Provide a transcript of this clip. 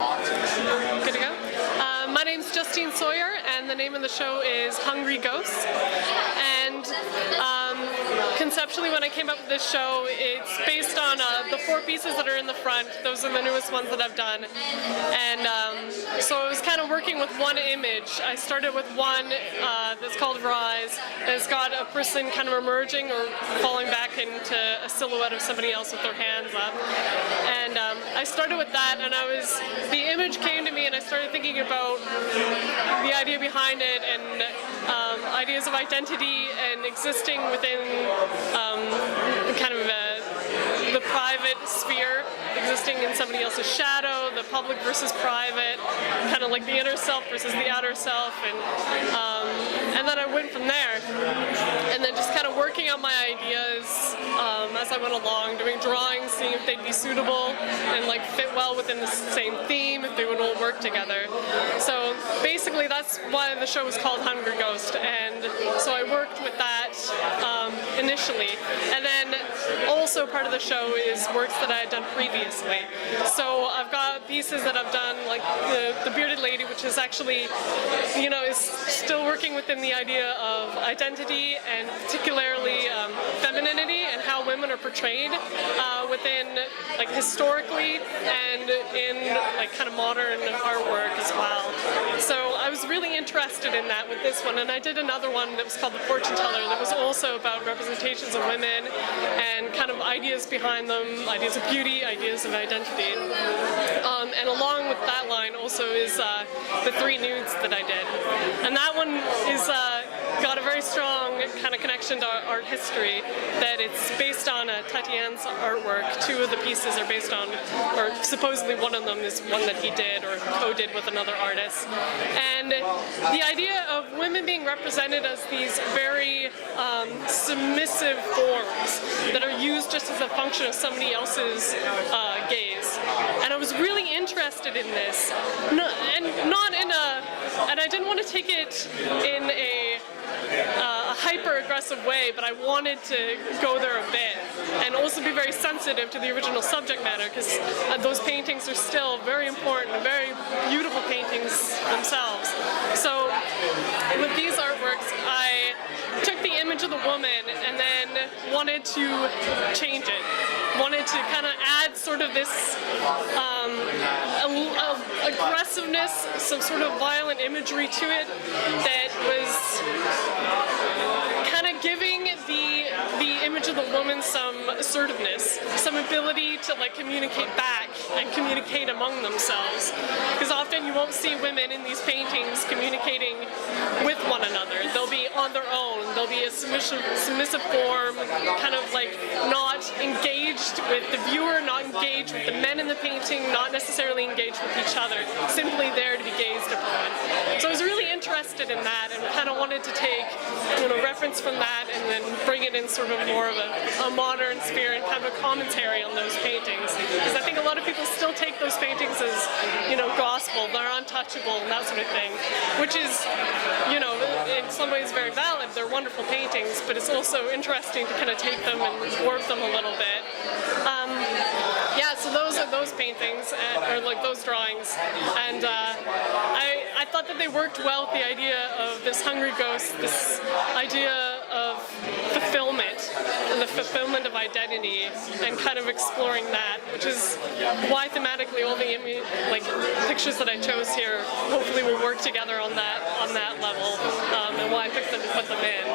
Good to go? My name's Justine Sawyer, and the name of the show is Hungry Ghosts. And conceptually, when I came up with this show, it's based on the 4 pieces that are in the front. Those are the newest ones that I've done. And so I was kind of working with one image. I started with one that's called Rise. It's got a person kind of emerging or falling back into a silhouette of somebody else with their hands up. And I started with that, and the image came to me, and I started thinking about the idea behind it, and ideas of identity and existing within kind of the private sphere, existing in somebody else's shadow, the public versus private, kind of like the inner self versus the outer self, and then I went from there, and then just kind of working on my ideas as I went along, doing drawings, seeing if they'd be suitable and like fit well within the same theme, if they would all work together. So basically that's why the show was called Hungry Ghost, and so I worked with that initially, and then also part of the show is works that I had done previously. So I've got pieces that I've done, like the Bearded Lady, which is actually, you know, is still working within the idea of identity and particularly femininity and how women are portrayed within, like, historically and in like kind of modern artwork as well. So I was really interested in that with this one, and I did another one that was called The Fortune Teller that was also about representations of women and kind of ideas behind them, ideas of beauty, ideas of identity. And along with that line also is the 3 nudes that I did. And that one is got a very strong kind of connection to art history, that it's based on Tatiane's artwork. 2 of the pieces are based on, or supposedly one of them is one that he did or co-did with another artist. And the idea of women being represented as these very submissive forms that are used just as a function of somebody else's gaze. And I was really interested in this, and I didn't want to take it in a hyper-aggressive way, but I wanted to go there a bit and also be very sensitive to the original subject matter, because those paintings are still very important and very beautiful paintings themselves. So with these artworks, I took the image of the woman and then wanted to change it. Wanted to kind of add sort of this aggressiveness, some sort of violent imagery to it that was kind of giving the image of the woman some assertiveness, some ability to like communicate back and communicate among themselves. Because often you won't see women in these paintings communicating with one another. They'll be on their own. They'll be a submissive form, kind of like not engaged with the viewer, not engaged with the men in the painting, not necessarily engaged with each other, simply there to be gazed upon. So I was really interested in that and kind of wanted to take, you know, reference from that and then bring it in sort of more of a modern sphere and kind of a commentary on those paintings. Because I think a lot of people still take those paintings as, you know, gospel, they're untouchable and that sort of thing, which is, you know, in some ways very valid. They're wonderful paintings, but it's also interesting to kind of take them and warp them a little bit. Yeah, so those are those paintings, or like those drawings, and I thought that they worked well with the idea of this hungry ghost, this idea of fulfillment, and the fulfillment of identity, and kind of exploring that, which is why thematically all the pictures that I chose here hopefully will work together on that level, and why I picked them and put them in.